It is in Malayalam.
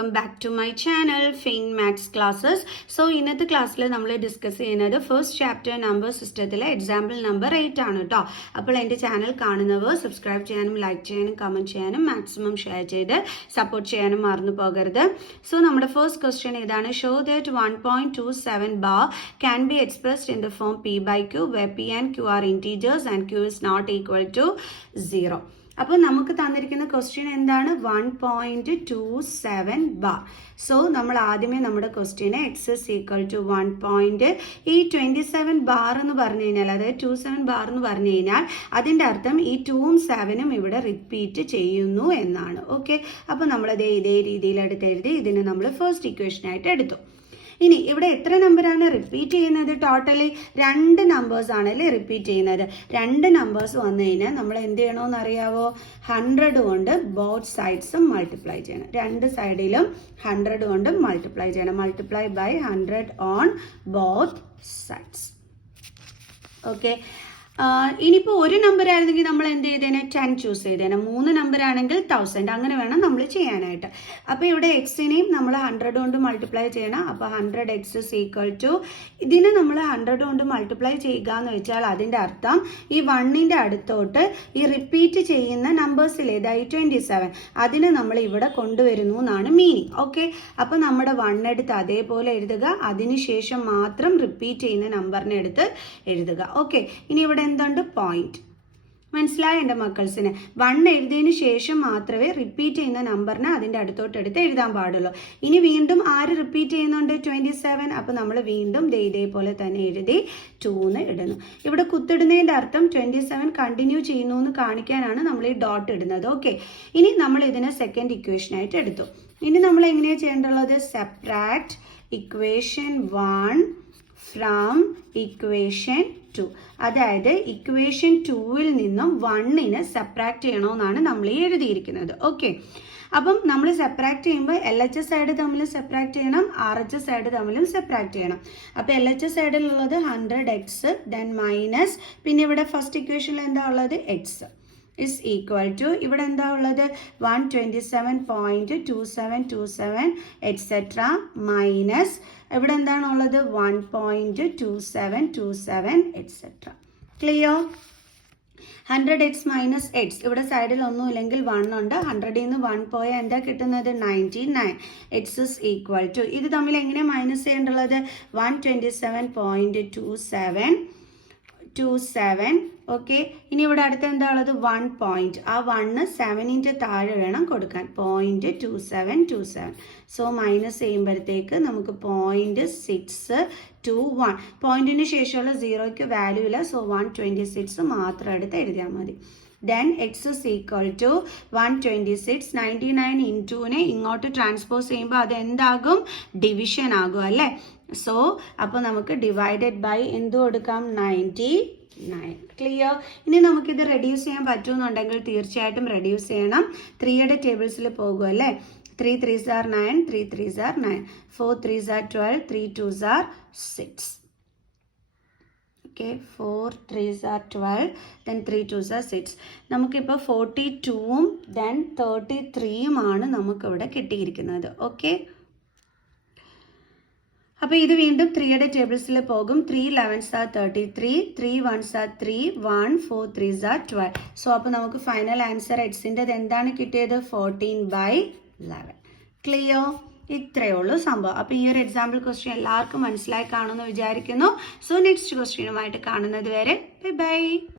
Welcome back to my channel Fein Maths Classes. So ഇന്നത്തെ ക്ലാസ്സിൽ നമ്മൾ ഡിസ്കസ് ചെയ്യുന്നത് ഫസ്റ്റ് ചാപ്റ്റർ നമ്പർ സിസ്റ്റത്തിലെ എക്സാമ്പിൾ നമ്പർ 8 ആണ് കേട്ടോ. അപ്പോൾ എൻ്റെ ചാനൽ കാണുന്നവർ സബ്സ്ക്രൈബ് ചെയ്യാനും ലൈക്ക് ചെയ്യാനും കമൻറ്റ് ചെയ്യാനും മാക്സിമം ഷെയർ ചെയ്ത് സപ്പോർട്ട് ചെയ്യാനും മറന്നു പോകരുത്. സോ നമ്മുടെ ഫസ്റ്റ് ക്വസ്റ്റ്യൻ ഇതാണ്. Show that 1.27 bar can be expressed in the form p/q where p and q are integers and q is not equal to 0. അപ്പോൾ നമുക്ക് തന്നിരിക്കുന്ന ക്വസ്റ്റ്യൻ എന്താണ്? 1.27 ബാർ. സോ നമ്മൾ ആദ്യമേ നമ്മുടെ ക്വസ്റ്റ്യനെ x is equal to 1. ഈ 27 ബാർ എന്ന് പറഞ്ഞു കഴിഞ്ഞാൽ, അതായത് 27 ബാർ എന്ന് പറഞ്ഞു കഴിഞ്ഞാൽ അതിൻ്റെ അർത്ഥം ഈ 2ഉം 7ഉം ഇവിടെ റിപ്പീറ്റ് ചെയ്യുന്നു എന്നാണ്. ഓക്കെ, അപ്പോൾ നമ്മളത് ഇതേ രീതിയിൽ എഴുതി ഇതിനെ നമ്മൾ ഫസ്റ്റ് ഇക്വേഷനായിട്ട് എടുത്തു. ഇനി ഇവിടെ എത്ര നമ്പറാണ് റിപ്പീറ്റ് ചെയ്യുന്നത്? ടോട്ടലി 2 നമ്പേഴ്സ് ആണല്ലേ റിപ്പീറ്റ് ചെയ്യുന്നത്. 2 നമ്പേഴ്സ് വന്നു കഴിഞ്ഞാൽ നമ്മൾ എന്ത് ചെയ്യണമെന്ന് അറിയാവോ? 100 കൊണ്ട് ബോത്ത് സൈഡ്സും മൾട്ടിപ്ലൈ ചെയ്യണം. 2 സൈഡിലും 100 കൊണ്ട് മൾട്ടിപ്ലൈ ചെയ്യണം. Multiply by 100 on both sides. Okay, ഇനിയിപ്പോൾ ഒരു നമ്പർ ആയിരുന്നെങ്കിൽ നമ്മൾ എന്ത് ചെയ്തേനെ? 10 ചൂസ് ചെയ്തേനെ. 3 നമ്പർ ആണെങ്കിൽ 1000. അങ്ങനെ വേണം നമ്മൾ ചെയ്യാനായിട്ട്. അപ്പോൾ ഇവിടെ എക്സിനെയും നമ്മൾ 100 കൊണ്ട് മൾട്ടിപ്ലൈ ചെയ്യണം. അപ്പോൾ 100x is equal to, ഇതിന് നമ്മൾ 100 കൊണ്ട് മൾട്ടിപ്ലൈ ചെയ്യുക എന്ന് വെച്ചാൽ അതിൻ്റെ അർത്ഥം ഈ 1ൻ്റെ അടുത്തോട്ട് ഈ റിപ്പീറ്റ് ചെയ്യുന്ന നമ്പേഴ്സിൽ ഏതായി 27 അതിന് നമ്മൾ ഇവിടെ കൊണ്ടുവരുന്നു എന്നാണ് മീനിങ്. ഓക്കെ, അപ്പോൾ നമ്മുടെ 1 എടുത്ത് അതേപോലെ എഴുതുക, അതിനുശേഷം മാത്രം റിപ്പീറ്റ് ചെയ്യുന്ന നമ്പറിനെ എടുത്ത് എഴുതുക. ഓക്കെ, ഇനി ഇവിടെ എന്തുണ്ട്? പോയിന്റ്. മനസ്സിലായ എൻ്റെ മക്കൾസിന്? 1 എഴുതിയതിന് ശേഷം മാത്രമേ റിപ്പീറ്റ് ചെയ്യുന്ന നമ്പറിനെ അതിൻ്റെ അടുത്തോട്ട് എടുത്ത് എഴുതാൻ പാടുള്ളൂ. ഇനി വീണ്ടും ആര് റിപ്പീറ്റ് ചെയ്യുന്നുണ്ട്? 27. അപ്പോൾ നമ്മൾ വീണ്ടും ഇതേപോലെ തന്നെ എഴുതി 2 ഇടുന്നു. ഇവിടെ കുത്തിടുന്നതിൻ്റെ അർത്ഥം 27 കണ്ടിന്യൂ ചെയ്യുന്നു എന്ന് കാണിക്കാനാണ് നമ്മൾ ഈ ഡോട്ട് ഇടുന്നത്. ഓക്കെ, ഇനി നമ്മൾ ഇതിനെ സെക്കൻഡ് ഇക്വേഷനായിട്ട് എടുത്തു. ഇനി നമ്മൾ എങ്ങനെയാണ് ചെയ്യേണ്ടുള്ളത്? Separate equation 1 from equation 2. അതായത് ഇക്വേഷൻ 2ൽ നിന്നും 1നെ സെപ്പറേറ്റ് ചെയ്യണമെന്നാണ് നമ്മൾ ഈ എഴുതിയിരിക്കുന്നത്. ഓക്കെ, അപ്പം നമ്മൾ സെപ്പറേറ്റ് ചെയ്യുമ്പോൾ LHS സൈഡ് തമ്മിൽ സെപ്പറേറ്റ് ചെയ്യണം, RHS സൈഡ് തമ്മിലും സെപ്പറേറ്റ് ചെയ്യണം. അപ്പോൾ LHS സൈഡിലുള്ളത് 100x, ദെൻ മൈനസ്, പിന്നെ ഇവിടെ ഫസ്റ്റ് ഇക്വേഷനിൽ എന്താ ഉള്ളത്? x is equal to, ഇവിടെ എന്താ ഉള്ളത്? 127.2727 etc. മൈനസ് ഇവിടെ എന്താണുള്ളത്? 1.2727 etc. Clear? 100x minus x, ഇവിടെ സൈഡിൽ ഒന്നുമില്ലെങ്കിൽ 1 ഉണ്ട്. 100ൽ നിന്ന് 1 പോയാൽ എന്താ കിട്ടുന്നത്? 99. x is equal to, ഇത് തമ്മിൽ എങ്ങനെ മൈനസ് ചെയ്യേണ്ടുള്ളത്? 127.27. ഓക്കെ, ഇനി ഇവിടെ അടുത്ത് എന്താ ഉള്ളത്? 1 പോയിന്റ്. ആ 1 7ൻ്റെ താഴെ വേണം കൊടുക്കാൻ. 0.2727. സോ മൈനസ് ചെയ്യുമ്പോഴത്തേക്ക് നമുക്ക് 0.621. പോയിന്റിന് ശേഷമുള്ള 0ക്ക് വാല്യൂ ഇല്ല. സോ 126 മാത്രം എടുത്ത് എഴുതിയാൽ മതി. Then x is equal to 126. 99 ഇൻറ്റുവിനെ ഇങ്ങോട്ട് ട്രാൻസ്പോസ് ചെയ്യുമ്പോൾ അത് എന്താകും? ഡിവിഷൻ ആകും അല്ലേ? സോ അപ്പോൾ നമുക്ക് ഡിവൈഡഡ് ബൈ എന്ത് കൊടുക്കാം? 99. ക്ലിയർ? ഇനി നമുക്കിത് റെഡ്യൂസ് ചെയ്യാൻ പറ്റുമെന്നുണ്ടെങ്കിൽ തീർച്ചയായിട്ടും റെഡ്യൂസ് ചെയ്യണം. 3യുടെ ടേബിൾസിൽ പോകും അല്ലേ? 3 3s are 9, 3 3s are 9, 4 3s are 12, 3 2s are 6. Okay, 4 3s are 12, then 3 2s are 6. നമുക്കിപ്പോൾ 42ഉം ദെൻ 33യുമാണ് നമുക്കിവിടെ കിട്ടിയിരിക്കുന്നത്. ഓക്കെ, അപ്പോൾ ഇത് വീണ്ടും 3യുടെ ടേബിൾസിൽ പോകും. 3 11s are 33, 3 1s are 3, 1 4 3s are 12. So അപ്പോൾ നമുക്ക് ഫൈനൽ ആൻസർ എക്സിൻ്റെത് എന്താണ് കിട്ടിയത്? 14/11. ക്ലിയർ? ഇത്രയേ ഉള്ളൂ സംഭവം. അപ്പോൾ ഈ ഒരു എക്സാമ്പിൾ ക്വസ്റ്റ്യൻ എല്ലാവർക്കും മനസ്സിലായി കാണുമെന്ന് വിചാരിക്കുന്നു. സോ നെക്സ്റ്റ് ക്വസ്റ്റ്യനുമായിട്ട് കാണുന്നത് വരെ ബൈ ബൈ.